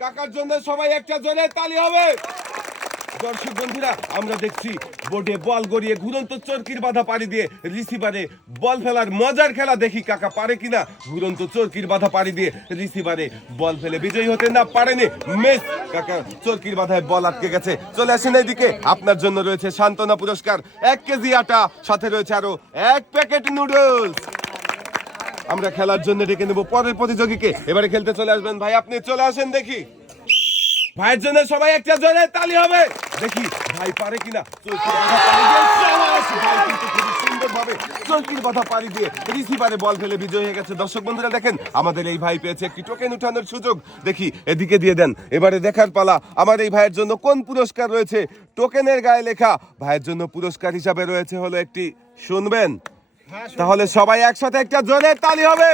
কাকার জন্য সবাই একটা জোরে তালি হবে। দর্শক বন্ধুরা, আমরা দেখছি বোর্ডে বল গড়িয়ে ঘুরন্ত চরকির বাধা পাড়ি দিয়ে রিসিভারে বল ফেলার মজার খেলা দেখি কাকা পারে কিনা। ঘুরন্ত চরকির বাধা পাড়ি দিয়ে রিসিভারে বল ফেলে বিজয়ী হতে না পারেনি মেস। কাকা, চরকির বাধায় বল আটকে গেছে। চলে আসেন এইদিকে। আপনার জন্য রয়েছে সান্ত্বনা পুরস্কার। এক কেজি আটা, সাথে রয়েছে আরও এক প্যাকেট নুডলস। আমরা খেলার জন্য ডেকে নেব পরের প্রতিযোগীকে। এবারে খেলতে চলে আসবেন ভাই, আপনি চলে আসেন দেখি। ভাইয়ের জন্য সবাই একটা জোরে তালি হবে। দেখি ভাই পারে কিনা। সুন্দরভাবে চৌকির বাধা পাড়ি দিয়ে রিসিভারে বল ফেলে বিজয় হয়ে গেছে। দর্শক বন্ধুরা, দেখেন আমাদের এই ভাই পেয়েছে একটি টোকেন উঠানোর সুযোগ। দেখি এদিকে দিয়ে দেন। এবারে দেখার পালা, আমার এই ভাইয়ের জন্য কোন পুরস্কার রয়েছে? টোকেনের গায়ে লেখা, ভাইয়ের জন্য পুরস্কার হিসাবে রয়েছে হলো একটি, শুনবেন। তাহলে সবাই একসাথে একটা জোরে তালি হবে।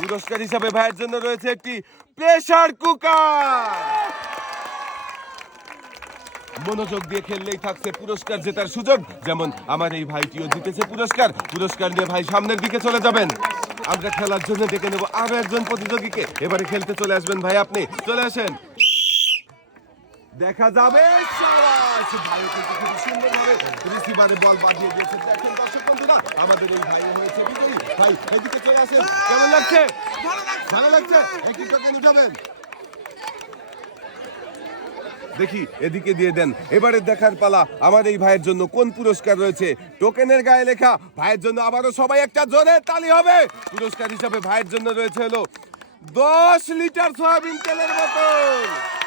পুরস্কার হিসাবে ভাইয়ের জন্য রয়েছে একটি প্রেসার কুকার। মনোযোগ দিয়ে খেললেই থাকছে পুরস্কার জেতার সুযোগ। যেমন আমার এই ভাইটিও জিতেছে পুরস্কার। পুরস্কার নিয়ে ভাই সামনের দিকে চলে যাবেন। আমরা খেলার জন্য ডেকে নেব আরও একজন প্রতিযোগীকে। এবারে খেলতে চলে আসবেন ভাই আপনি। চলে আসেন। দেখা যাবে। সাবাস! ভাই খুব সুন্দরভাবে রিসিভারে বল দিয়েছে। দেখেন দর্শক বন্ধুরা আমাদের এই ভাই হয়েছে বিজয়ী। ভাই এদিকে চলে আসেন কেমন লাগছে? ভালো লাগছে। একটু টোকেন উঠাবেন। দেখি এদিকে দিয়ে দেন। এবারে দেখার পালা আমার এই ভাইয়ের জন্য কোন পুরস্কার রয়েছে? টোকেনের গায়ে লেখা ভাইয়ের জন্য আবারও সবাই একটা জোরে তালি হবে। পুরস্কার হিসাবে ভাইয়ের জন্য রয়েছে হলো দশ লিটার সয়াবিন তেলের বোতল।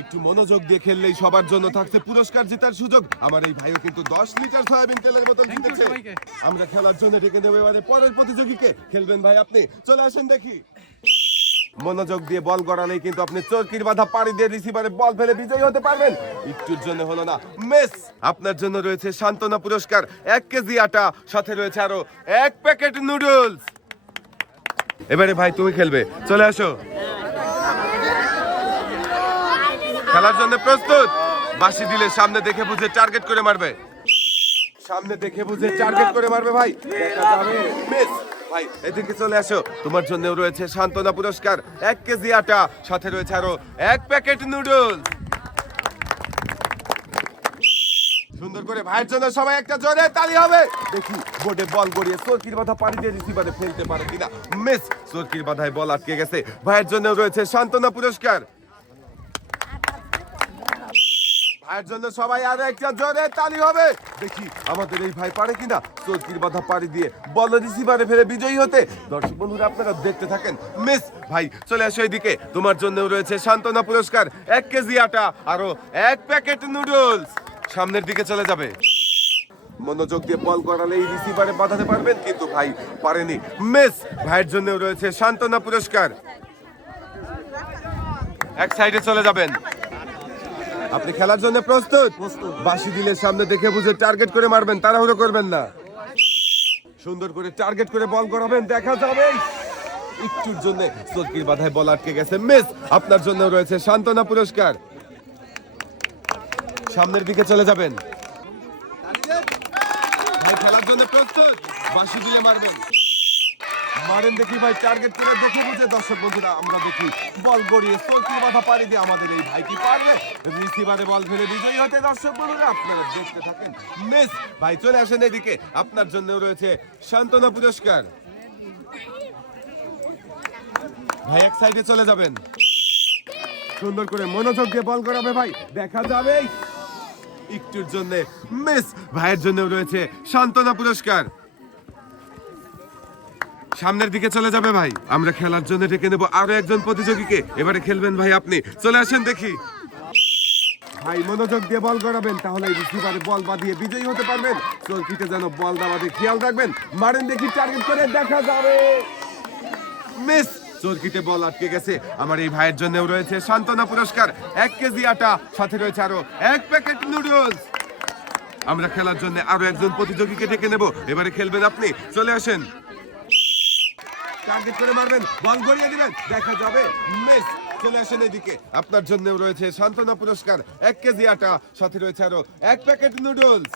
একটু মনোযোগ দিয়ে খেললেই সবার জন্য থাকছে পুরস্কার জেতার সুযোগ। আমার এই ভাইও কিন্তু দশ লিটার সয়াবিন তেলের বোতল জিতেছে। আমরা খেলার জন্য ডেকে দেবো এবারে পরের প্রতিযোগীকে। খেলবেন ভাই আপনি। চলে আসেন দেখি। মনোযোগ দিয়ে বল গড়ালেই কিন্তু আপনি চরকির বাধা পাড়ি দিয়ে রিসিভারে বল ফেলে বিজয়ী হতে পারবেন। একটুর জন্য হলো না। মেস আপনার জন্য রয়েছে সান্ত্বনা পুরস্কার। এক কেজি আটা সাথে রয়েছে আরও এক প্যাকেট নুডলস। এবারে ভাই তুমি খেলবে। চলে আসো। খেলার জন্য প্রস্তুত? বাসি দিলে সামনে দেখে বুঝে টার্গেট করে মারবে। সামনে দেখে বুঝে টার্গেট করে মারবে ভাই। মিস, ভাই, এদিকে চলে আসো। তোমার জন্য রয়েছে সান্ত্বনা পুরস্কার। এক কেজি আটা, সাথে রয়েছে আরও এক প্যাকেট নুডলস সুন্দর করে ভাইয়ের জন্য সবাই একটা জোরে তালি হবে। দেখি, বোর্ডে বল গড়িয়ে সরকির বাধা পানি দিয়ে রিসিভারে ফেলতে পারে কিনা। মিস সরকির বাধায় বল আটকে গেছে। ভাইয়ের জন্য রয়েছে সান্ত্বনা পুরস্কার। ভাইয়ের জন্য সবাই আরও একটা জোরে তালি হবে। দেখি আমাদের এই ভাই পারে কিনা। চরকির বাধা পাড়ি দিয়ে বল রিসিভারে ফেলে বিজয়ী হতে। দর্শক বন্ধুরা, আপনারা দেখতে থাকেন। মিস ভাই, চলে আসো এদিকে তোমার জন্য রয়েছে সান্ত্বনা পুরস্কার। এক কেজি আটা, আরও এক প্যাকেট নুডলস সামনের দিকে চলে যাবে। মনোযোগ দিয়ে বল করালে এই রিসিভারে বাঁধাতে পারবেন, কিন্তু ভাই পারেনি। মিস ভাইয়ের জন্য রয়েছে সান্ত্বনা পুরস্কার। এক সাইডে চলে যাবেন। আপনি খেলার জন্য প্রস্তুত? বাসি দিলে সামনে দেখে বুঝে টার্গেট করে মারবেন, তাড়াহুড়ো করবেন না। সুন্দর করে টার্গেট করে বল করাবেন, দেখা যাবে। একটুর জন্য চলকির বাধায় বল আটকে গেছে। মিস, আপনার জন্য রয়েছে সান্ত্বনা পুরস্কার। সামনের দিকে চলে যাবেন। খেলার জন্য প্রস্তুত। বাসি দিলে মারবেন। মারেন দেখি ভাই টার্গেট করে বুঝে। দর্শক বন্ধুরা, আমরা দেখি বল গড়িয়ে মাথা দিয়ে আমাদের এই ভাই কি পারবে? রিসিভারে বল ফেলে বিজয়ী হতে দর্শক বন্ধুরা, আপনারা দেখতে থাকেন। মিস ভাই চলে আসেন এদিকে। আপনার জন্য রয়েছে সান্ত্বনা পুরস্কার। ভাই, এক সাইডে চলে যাবেন। সুন্দর করে মনোযোগ দিয়ে বল করাবে ভাই, দেখা যাবে একটুর জন্য মিস ভাইয়ের জন্য রয়েছে সান্ত্বনা পুরস্কার। সামনের দিকে চলে যাবে ভাই। আমরা খেলার জন্য ডেকে নেব আরও একজন প্রতিযোগীকে। এবারে খেলবেন ভাই আপনি। চলে আসেন দেখি। ভাই, মনোযোগ দিয়ে বল করাবেন তাহলে রিসিভারে বল বাঁধিয়ে বিজয়ী হতে পারবেন। চলকিতে যেন বল দাবাতে খেয়াল রাখবেন। মারেন দেখি টার্গেট করে দেখা যাবে। মিস চরকিতে বল আটকে গেছে। আমার এই ভাইয়ের জন্য রয়েছে সান্ত্বনা পুরস্কার। এক কেজি আটা, সাথে রয়েছে আরও এক প্যাকেট নুডলস আমরা খেলার জন্য আরও একজন প্রতিযোগীকে ডেকে নেব। এবারে খেলবেন আপনি। চলে আসেন। টার্গেট করে মারবেন, বল গড়িয়ে দিবেন। দেখা যাবে, মিস চলে আসেন এদিকে। আপনার জন্য রয়েছে সান্ত্বনা পুরস্কার, এক কেজি আটা, সাথে রয়েছে আরও এক প্যাকেট নুডলস।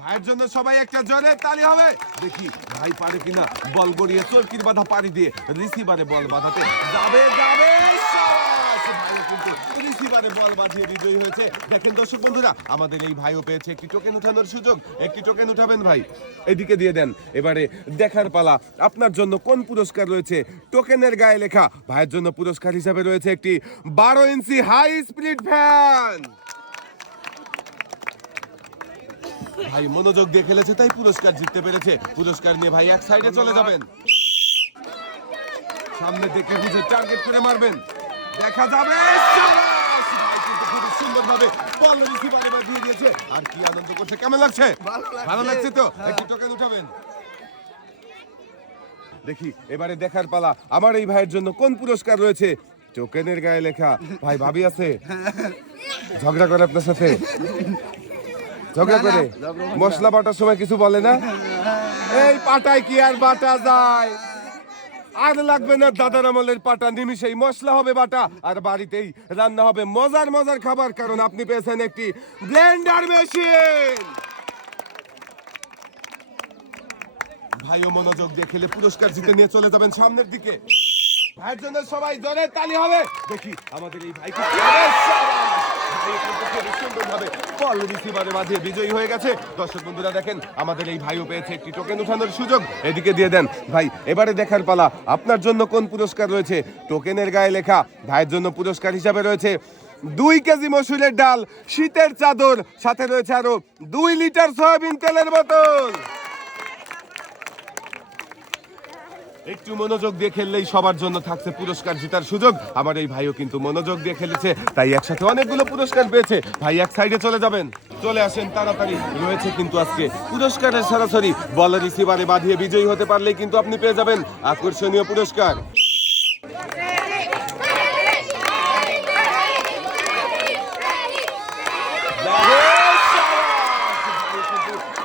ভাইয়ের জন্য সবাই একটা জোরে তালি হবে। দেখি ভাই পারে কিনা। বল গড়িয়ে চরকির বাধা পাড়ি দিয়ে রিসিভারে বল বাঁধাতে। যাবে যাবে। কিন্তু রিসিভারে বল বাজিয়ে বিজয়ী হয়েছে। দেখেন দর্শক বন্ধুরা, আমাদের এই ভাইও পেয়েছে একটি টোকেন উঠানোর সুযোগ। একটি টোকেন উঠাবেন ভাই। এদিকে দিয়ে দেন। এবারে দেখার পালা। আপনার জন্য কোন পুরস্কার রয়েছে? টোকেনের গায়ে লেখা। ভাইয়ের জন্য পুরস্কার হিসাবে রয়েছে একটি বারো ইঞ্চি হাই স্পিড ফ্যান ভাই মনোযোগ দিয়ে খেলেছে, তাই পুরস্কার জিততে পেরেছে। পুরস্কার নিয়ে ভাই এক সাইডে চলে যাবেন। সামনে দেখে বুঝে টার্গেট করে মারবেন। দেখা যাবে। দিয়েছে। আর কি আনন্দ করছে কেমন লাগছে? ভালো লাগছে। তো? একটু টোকেন উঠাবেন। দেখি এবারে দেখার পালা। আমার এই ভাইয়ের জন্য কোন পুরস্কার রয়েছে? টোকেনের গায়ে লেখা। ভাই ভাবি আছে? ঝগড়া করে আপনার সাথে? ঝগড়া করে? মশলা বাটার সময় কিছু বলে না? এই পাটায় কি আর বাটা যায়? আর লাগবে না দাদার আমলের পাটা নিমিশেই মশলা হবে বাটা, আর বাড়িতেই রান্না হবে মজার মজার খাবার, কারণ আপনি পেয়েছেন একটি ব্লেন্ডার মেশিন। ভাইও মনোযোগ দিয়ে খেলে পুরস্কার জিতে নিয়ে চলে যাবেন সামনের দিকে। ভাইয়ের জন্য সবাই জোরে তালি হবে। দেখি আমাদের এই ভাইকে কিন্তু খুব সুন্দরভাবে মাঝে বিজয়ী হয়ে গেছে। দর্শক বন্ধুরা দেখেন, আমাদের এই ভাইও পেয়েছে একটি টোকেন উঠানোর সুযোগ। এদিকে দিয়ে দেন, ভাই, এবারে দেখার পালা। আপনার জন্য কোন পুরস্কার রয়েছে? টোকেনের গায়ে লেখা, ভাইয়ের জন্য পুরস্কার হিসাবে রয়েছে দুই কেজি মসুরের ডাল, শীতের চাদর, সাথে রয়েছে আরও দুই লিটার সয়াবিন তেলের বোতল। একটু মনোযোগ দিয়ে খেললেই সবার জন্য থাকছে পুরস্কার জেতার সুযোগ। আমার এই ভাইও কিন্তু মনোযোগ দিয়ে খেলেছে, তাই একসাথে অনেকগুলো পুরস্কার পেয়েছে। ভাই এক সাইডে চলে যাবেন। চলে আসেন তাড়াতাড়ি। রয়েছে কিন্তু আজকে পুরস্কারের সরাসরি। বলার রিসিভারে বাঁধিয়ে বিজয়ী হতে পারলেই কিন্তু আপনি পেয়ে যাবেন। আকর্ষণীয় পুরস্কার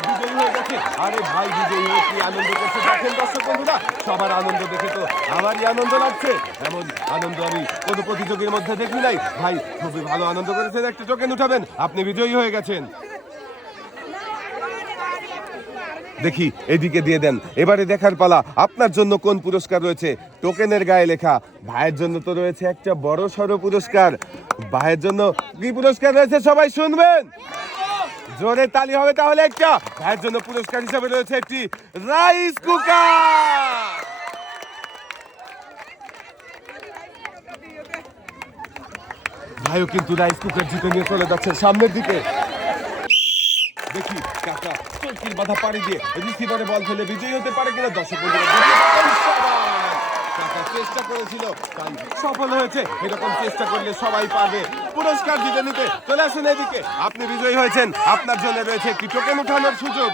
বিজয়ী হয়ে গেছে। আরে ভাই বিজয়ী হয়ে কি আনন্দ করছে দেখেন দর্শক বন্ধুরা, সবার আনন্দ দেখে তো আমারই আনন্দ লাগছে। এমন আনন্দ আমি কোনো প্রতিযোগীর মধ্যে দেখি নাই। ভাই, খুবই ভালো আনন্দ করেছেন, একটু টোকেন উঠাবেন। আপনি বিজয়ী হয়ে গেছেন। দেখি, এদিকে দিয়ে দেন। এবারে দেখার পালা, আপনার জন্য কোন পুরস্কার রয়েছে? টোকেনের গায়ে লেখা, ভাইয়ের জন্য তো রয়েছে একটা বড় সড়ো পুরস্কার। ভাইয়ের জন্য কি পুরস্কার রয়েছে সবাই শুনবেন? জোরে তালি হবে তাহলে একটা। ভাইয়ের জন্য পুরস্কার হিসেবে রয়েছে একটি রাইস কুকার। ভাইও কিন্তু রাইস কুকার জিতে নিয়ে চলে যাচ্ছে সামনের দিকে। দেখি, কাকা চলকির বাধা পাড়ি দিয়ে রিসিভারে বল ফেলে বিজয়ী হতে পারে কিনা দর্শক বন্ধুরা কাকা চেষ্টা করেছিল। তাই সফল হয়েছে। এরকম চেষ্টা করলে সবাই পারবে। পুরস্কার জিতে নিতে চলে আসুন এদিকে। আপনি বিজয়ী হয়েছেন। আপনার জন্য রয়েছে একটি টোকেন উঠানোর সুযোগ।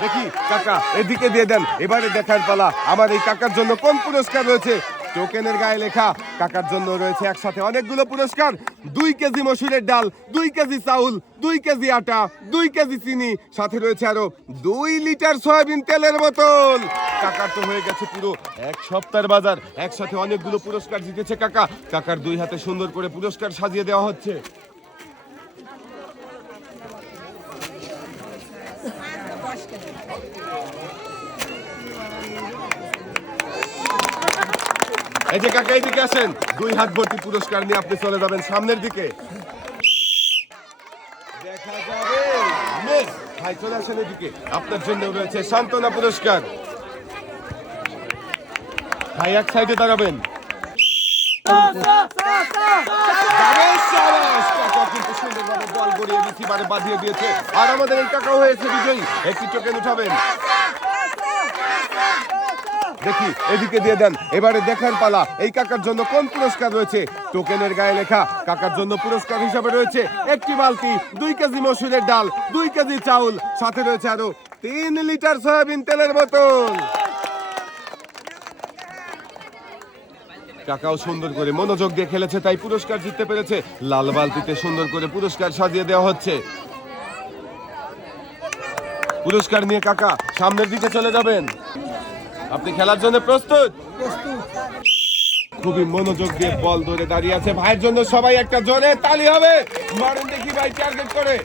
দেখি, কাকা, এদিকে দিয়ে দেন। এবারে দেখার পালা। আমার এই কাকার জন্য কোন পুরস্কার রয়েছে। টোকেনের গায়ে লেখা কাকার জন্য রয়েছে একসাথে অনেকগুলো পুরস্কার। দুই কেজি মসুরের ডাল, দুই কেজি চাউল, দুই কেজি আটা, দুই কেজি চিনি, সাথে রয়েছে আরও দুই লিটার সয়াবিন তেলের বোতল। কাকার তো হয়ে গেছে পুরো এক সপ্তাহের বাজার। একসাথে অনেকগুলো পুরস্কার জিতেছে কাকা। কাকার দুই হাতে সুন্দর করে পুরস্কার সাজিয়ে দেওয়া হচ্ছে। এই যে কাকা এইদিকে আসেন। দুই হাত ভর্তি পুরস্কার নিয়ে আপনি চলে যাবেন সামনের দিকে। ভাই চলে আসেন এদিকে। আপনার জন্য রয়েছে সান্ত্বনা পুরস্কার। ভাই, এক সাইডে দাঁড়াবেন। বল বাঁধিয়ে দিয়েছে। আর আমাদের এই কাকাও হয়েছে বিজয়ী। একটি টোকেন উঠাবেন। দেখি, এদিকে দিয়ে দেন। এবারে দেখার পালা। এই কাকার জন্য কোন পুরস্কার রয়েছে? টোকেনের গায়ে লেখা, কাকার জন্য পুরস্কার হিসাবে রয়েছে একটি বালতি, দুই কেজি মসুরের ডাল, দুই কেজি চাউল, সাথে রয়েছে আরও তিন লিটার সয়াবিন তেলের বোতল। কাকাও সুন্দর করে মনোযোগ দিয়ে খেলেছে, তাই পুরস্কার জিততে পেরেছে। লাল বালতিতে সুন্দর করে পুরস্কার সাজিয়ে দেওয়া হচ্ছে। পুরস্কার নিয়ে কাকা সামনের দিকে চলে যাবেন। আপনি খেলার জন্য প্রস্তুত? খুবই মনোযোগ দিয়ে বল ধরে দাঁড়িয়ে আছে। ভাইয়ের জন্য সবাই একটা জোরে তালি হবে। মারুন দেখি ভাই টার্গেট করে।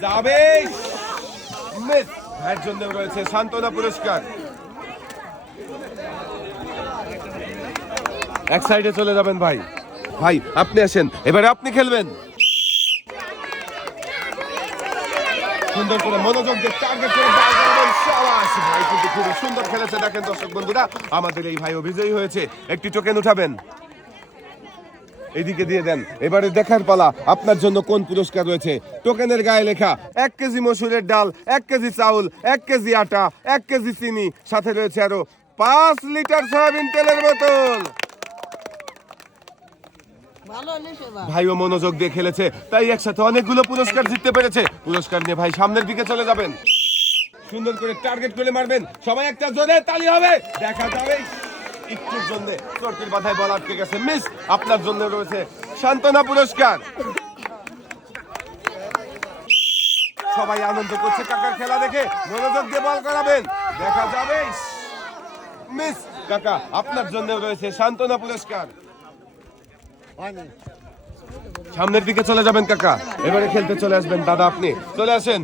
যাবে। মিস। ভাইয়ের জন্য রয়েছে সান্ত্বনা পুরস্কার। এক সাইডে চলে যাবেন ভাই। ভাই আপনি আসেন। এবারে আপনি খেলবেন। সুন্দর করে মনোযোগ দিয়ে টার্গেট করে কিন্তু খুবই সুন্দর খেলেছে, দেখেন দর্শক বন্ধুরা, আমাদের এই ভাই বিজয়ী হয়েছে। একটি টোকেন উঠাবেন। এদিকে দিয়ে দেন। এবারে দেখার পালা, আপনার জন্য কোন পুরস্কার রয়েছে? টোকেনের গায়ে লেখা, এক কেজি মসুরের ডাল, এক কেজি চাউল, এক কেজি আটা, এক কেজি চিনি, সাথে রয়েছে আরও পাঁচ লিটার সয়াবিন তেলের বোতল। ভাইও মনোযোগ দিয়ে খেলেছে, তাই একসাথে অনেকগুলো পুরস্কার জিততে পেরেছে। পুরস্কার নিয়ে ভাই সামনের দিকে চলে যাবেন। সুন্দর করে টার্গেট করে মারবেন। সবাই একটা জোরে তালি হবে। দেখা যাবে একটুর জন্য। চরকির বাধায় বল আটকে গেছে। মিস, আপনার জন্য রয়েছে সান্ত্বনা পুরস্কার। সবাই আনন্দ করছে কাকার খেলা দেখে। মনোযোগ দিয়ে বল করাবেন। দেখা যাবে। মিস, কাকা, আপনার জন্য রয়েছে সান্ত্বনা পুরস্কার। সামনের দিকে চলে যাবেন কাকা। এবারে খেলতে চলে আসবেন। দাদা, আপনি চলে আসেন।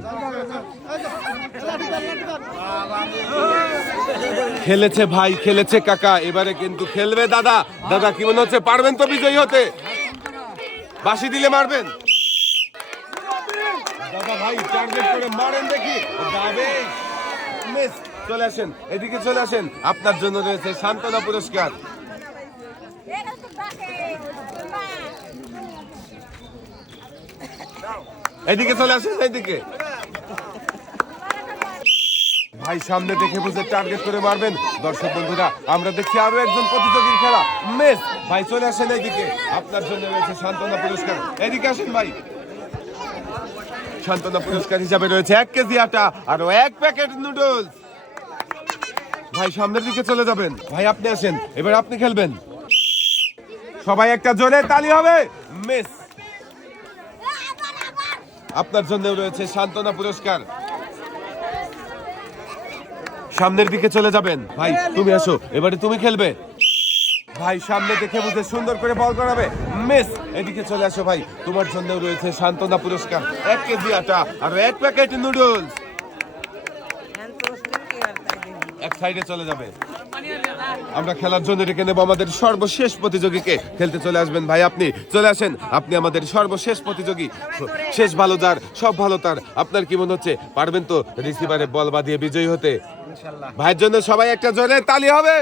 খেলেছে ভাই, খেলেছে কাকা। এবারে কিন্তু খেলবে দাদা। দাদা, কি মনে হচ্ছে? পারবেন তো বিজয়ী হতে? বাসি দিলে মারবেন? দাদা ভাই, টার্গেট করে মারেন দেখি। চলে আসেন। এদিকে চলে আসেন। আপনার জন্য রয়েছে সান্ত্বনা পুরস্কার। এদিকে চলে আসেন এদিকে ভাই, সামনে দেখে বুঝে টার্গেট করে মারবেন। দর্শক বন্ধুরা, আমরা দেখছি আরও একজন প্রতিযোগীর খেলা। মেস, ভাই, চলে আসেন এইদিকে। আপনার জন্য রয়েছে সান্ত্বনা পুরস্কার। এদিকে আসেন, ভাই। সান্ত্বনা পুরস্কার হিসাবে রয়েছে এক কেজি আটা আরও এক প্যাকেট নুডলস। ভাই, সামনের দিকে চলে যাবেন। ভাই, আপনি আসেন। এবার আপনি খেলবেন। সবাই একটা জোরে তালি হবে। মিস। আপনার জন্য রয়েছে সান্ত্বনা পুরস্কার। সামনের দিকে চলে যাবেন। ভাই, তুমি আসো এবারে তুমি খেলবে। ভাই, সামনে দেখে বুঝে সুন্দর করে বল করাবে। মিস, এদিকে চলে আসো ভাই, তোমার জন্য রয়েছে সান্ত্বনা পুরস্কার। এক কেজি আটা আর এক প্যাকেট নুডলস। এক সাইডে চলে যাবে। আমরা খেলার জন্য ডেকে নেব আমাদের সর্বশেষ প্রতিযোগীকে। খেলতে চলে আসবেন ভাই আপনি। চলে আসেন আপনি আমাদের সর্বশেষ প্রতিযোগী। শেষ ভালো তার সব ভালো তার। আপনার কি মনে হচ্ছে? পারবেন তো রিসিভারে বল বাঁধিয়ে বিজয়ী হতে? ভাইয়ের জন্য সবাই একটা জোরে তালি হবে।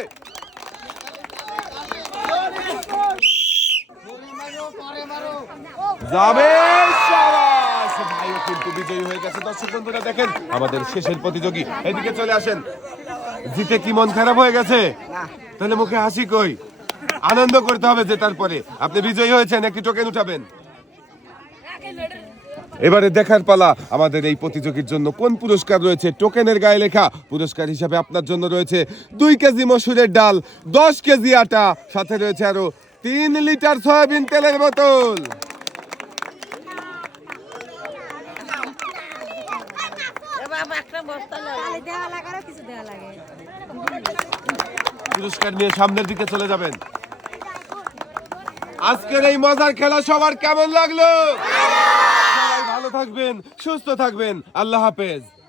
যাবে শাবাশ! ভাইও কিন্তু বিজয়ী হয়ে গেছে। দর্শক বন্ধুরা দেখেন আমাদের শেষের প্রতিযোগী। এদিকে চলে আসেন। জিতে কি মন খারাপ হয়ে গেছে? তাহলে মুখে হাসি কই? আনন্দ করতে হবে যে তারপরে আপনি বিজয়ী হয়েছেন একটি টোকেন উঠাবেন। এবারে দেখার পালা আমাদের এই প্রতিযোগীর জন্য। কোন পুরস্কার রয়েছে? টোকেনের গায়ে লেখা পুরস্কার হিসাবে আপনার জন্য রয়েছে দুই কেজি মসুরের ডাল দশ কেজি আটা সাথে রয়েছে আরও তিন লিটার সয়াবিন তেলের বোতল বাবা একটা বস্তা লাগে তালে দেওয়া লাগে আরও কিছু দেওয়া লাগে পুরস্কার নিয়ে সামনের দিকে চলে যাবেন। আজকের এই মজার খেলা সবার কেমন লাগল? সবাই ভালো থাকবেন, সুস্থ থাকবেন। আল্লাহ হাফেজ।